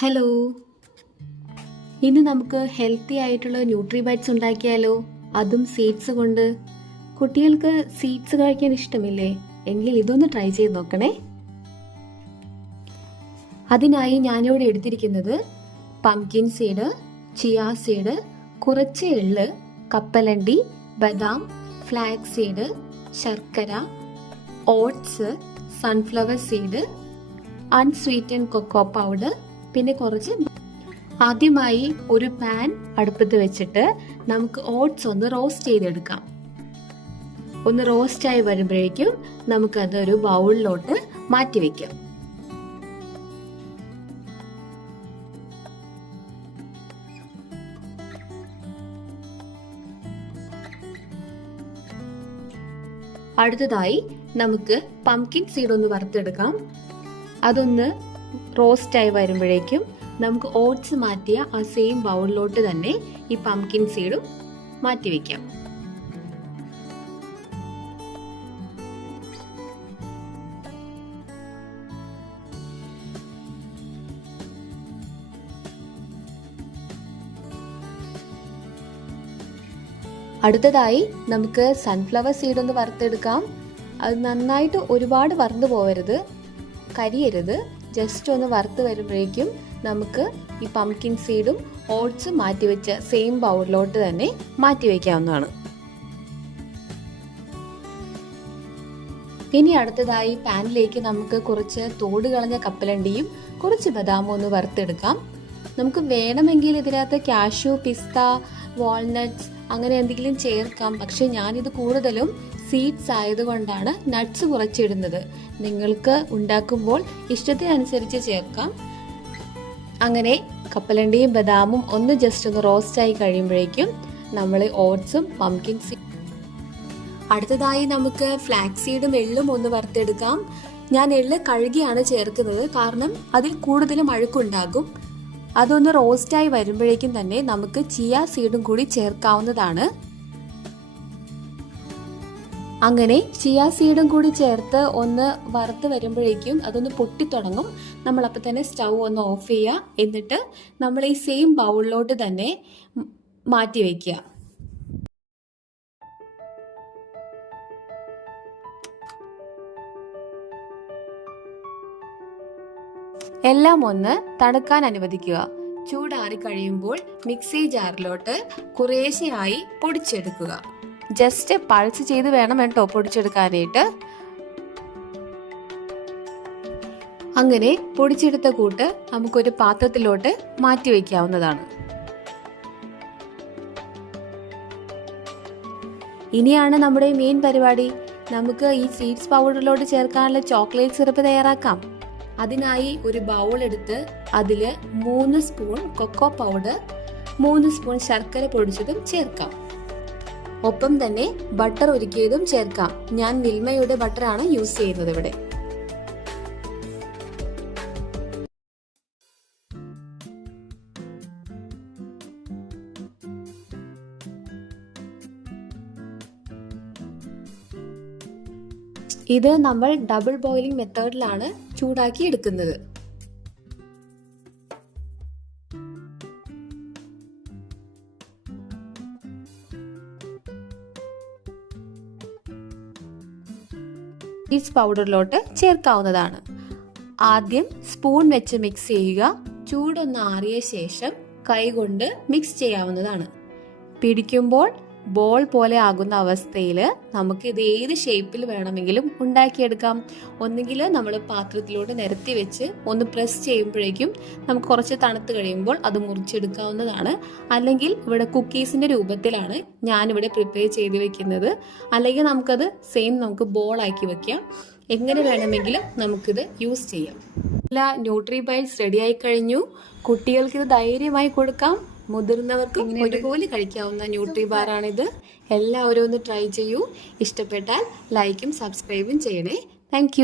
Hello, ഇന്ന് നമുക്ക് healthy ആയിട്ടുള്ള ന്യൂട്രിബൈറ്റ്സ് ഉണ്ടാക്കിയാലോ? അതും സീഡ്സ് കൊണ്ട്. കുട്ടികൾക്ക് സീഡ്സ് കഴിക്കാൻ ഇഷ്ടമില്ലേ? എങ്കിൽ ഇതൊന്ന് ട്രൈ ചെയ്ത് നോക്കണേ. അതിനായി ഞാനിവിടെ എടുത്തിരിക്കുന്നത് പംകിൻ സീഡ്, ചിയാ സീഡ്, കുറച്ച് എള്ള്, കപ്പലണ്ടി, ബദാം, ഫ്ലാക്സ് സീഡ്, ശർക്കര, oats, sunflower seed, unsweetened cocoa powder, പിന്നെ കുറച്ച്. ആദ്യമായി ഒരു പാൻ അടുപ്പത്ത് വെച്ചിട്ട് നമുക്ക് ഓട്സ് ഒന്ന് റോസ്റ്റ് ചെയ്തെടുക്കാം. ഒന്ന് റോസ്റ്റ് ആയി വരുമ്പോഴേക്കും നമുക്കത് ഒരു ബൗളിലോട്ട് മാറ്റി വെക്കാം. അടുത്തതായി നമുക്ക് പംകിൻ സീഡ് ഒന്ന് വറുത്തെടുക്കാം. അതൊന്ന് റോസ്റ്റായി വരുമ്പോഴേക്കും നമുക്ക് ഓട്സ് മാറ്റിയ ആ സെയിം ബൗളിലോട്ട് തന്നെ ഈ പംകിൻ സീഡും മാറ്റി വെക്കാം. അടുത്തതായി നമുക്ക് സൺഫ്ലവർ സീഡ് ഒന്ന് വറുത്തെടുക്കാം. അത് നന്നായിട്ട് ഒരുപാട് വറുത്തു പോവരുത്, കരിയരുത്. ജസ്റ്റ് ഒന്ന് വറുത്ത് വരുമ്പോഴേക്കും നമുക്ക് ഈ പംകിൻ സീഡും ഓട്സും മാറ്റിവെച്ച സെയിം ബൗളിലോട്ട് തന്നെ മാറ്റി വയ്ക്കാവുന്നതാണ്. ഇനി അടുത്തതായി പാനിലേക്ക് നമുക്ക് കുറച്ച് തോട് കളഞ്ഞ കപ്പലണ്ടിയും കുറച്ച് ബദാമും ഒന്ന് വറുത്തെടുക്കാം. നമുക്ക് വേണമെങ്കിൽ ഇതിനകത്ത് കാഷ്യൂ, പിസ്ത, വാൾനട്ട്സ് അങ്ങനെ എന്തെങ്കിലും ചേർക്കാം. പക്ഷെ ഞാനിത് കൂടുതലും സീഡ്സ് ആയതുകൊണ്ടാണ് നട്ട്സ് കുറച്ചിടുന്നത്. നിങ്ങൾക്ക് ഉണ്ടാക്കുമ്പോൾ ഇഷ്ടത്തിനനുസരിച്ച് ചേർക്കാം. അങ്ങനെ കപ്പലണ്ടിയും ബദാമും ഒന്ന് ജസ്റ്റ് ഒന്ന് റോസ്റ്റ് ആയി കഴിയുമ്പോഴേക്കും നമ്മൾ ഓട്സും പംകിൻ സീഡ്. അടുത്തതായി നമുക്ക് ഫ്ലാക്സ് സീഡും എള്ളും ഒന്ന് വറുത്തെടുക്കാം. ഞാൻ എള്ള് കഴുകിയാണ് ചേർക്കുന്നത്, കാരണം അതിൽ കൂടുതലും അഴുക്കുണ്ടാകും. അതൊന്ന് റോസ്റ്റായി വരുമ്പോഴേക്കും തന്നെ നമുക്ക് ചിയാ സീഡും കൂടി ചേർക്കാവുന്നതാണ്. അങ്ങനെ ചിയാ സീഡും കൂടി ചേർത്ത് ഒന്ന് വറുത്ത് വരുമ്പോഴേക്കും അതൊന്ന് പൊട്ടിത്തുടങ്ങും. നമ്മളപ്പോൾ തന്നെ സ്റ്റൗ ഒന്ന് ഓഫ് ചെയ്യുക. എന്നിട്ട് നമ്മൾ ഈ സെയിം ബൗളിലോട്ട് തന്നെ മാറ്റി വയ്ക്കുക. എല്ലാം ഒന്ന് തണുക്കാൻ അനുവദിക്കുക. ചൂടാറി കഴിയുമ്പോൾ മിക്സി ജാറിലോട്ട് കുറേശ്ശെയായി പൊടിച്ചെടുക്കുക. ജസ്റ്റ് പൾസ് ചെയ്ത് വേണം കേട്ടോ പൊടിച്ചെടുക്കാനായിട്ട്. അങ്ങനെ പൊടിച്ചെടുത്ത കൂട്ട് നമുക്കൊരു പാത്രത്തിലോട്ട് മാറ്റി വയ്ക്കാവുന്നതാണ്. ഇനിയാണ് നമ്മുടെ മെയിൻ പരിപാടി. നമുക്ക് ഈ സീഡ്സ് പൗഡറിലോട്ട് ചേർക്കാനുള്ള ചോക്ലേറ്റ് സിറപ്പ് തയ്യാറാക്കാം. അതിനായി ഒരു ബൗൾ എടുത്ത് അതിൽ 3 സ്പൂൺ കൊക്കോ പൗഡർ, 3 സ്പൂൺ ശർക്കര പൊടിച്ചതും ചേർക്കാം. ഒപ്പം തന്നെ ബട്ടർ ഉരുക്കിയതും ചേർക്കാം. ഞാൻ മിൽമയുടെ ബട്ടറാണ് യൂസ് ചെയ്യുന്നത് ഇവിടെ. ഇത് നമ്മൾ ഡബിൾ ബോയിലിംഗ് മെത്തേഡിലാണ് ചൂടാക്കി എടുക്കുന്നത്. സീഡ്സ് പൗഡറിലോട്ട് ചേർക്കാവുന്നതാണ്. ആദ്യം സ്പൂൺ വെച്ച് മിക്സ് ചെയ്യുക. ചൂടൊന്ന് ആറിയ ശേഷം കൈകൊണ്ട് മിക്സ് ചെയ്യാവുന്നതാണ്. പിടിക്കുമ്പോൾ ബോൾ പോലെ ആകുന്ന അവസ്ഥയിൽ നമുക്ക് ഇത് ഏത് ഷേപ്പിൽ വേണമെങ്കിലും ഉണ്ടാക്കിയെടുക്കാം. ഒന്നുകിൽ നമ്മൾ പാത്രത്തിലോട്ട് നിരത്തി വെച്ച് ഒന്ന് പ്രസ് ചെയ്യുമ്പോഴേക്കും നമുക്ക് കുറച്ച് തണുത്ത് കഴിയുമ്പോൾ അത് മുറിച്ചെടുക്കാവുന്നതാണ്. അല്ലെങ്കിൽ ഇവിടെ കുക്കീസിന്റെ രൂപത്തിലാണ് ഞാനിവിടെ പ്രിപ്പയർ ചെയ്ത് വെക്കുന്നത്. അല്ലെങ്കിൽ നമുക്കത് നമുക്ക് ബോൾ ആക്കി വെക്കാം. എങ്ങനെ വേണമെങ്കിലും നമുക്കിത് യൂസ് ചെയ്യാം. എല്ലാ ന്യൂട്രിബൈറ്റ്സ് റെഡി ആയി കഴിഞ്ഞു. കുട്ടികൾക്ക് ഇത് ധൈര്യമായി കൊടുക്കാം. മുതിർന്നവർക്കും ഒരുപോലെ കഴിക്കാവുന്ന ന്യൂട്രി ബാറാണിത്. എല്ലാവരും ഒന്ന് ട്രൈ ചെയ്യൂ. ഇഷ്ടപ്പെട്ടാൽ ലൈക്കും സബ്സ്ക്രൈബും ചെയ്യണേ. താങ്ക്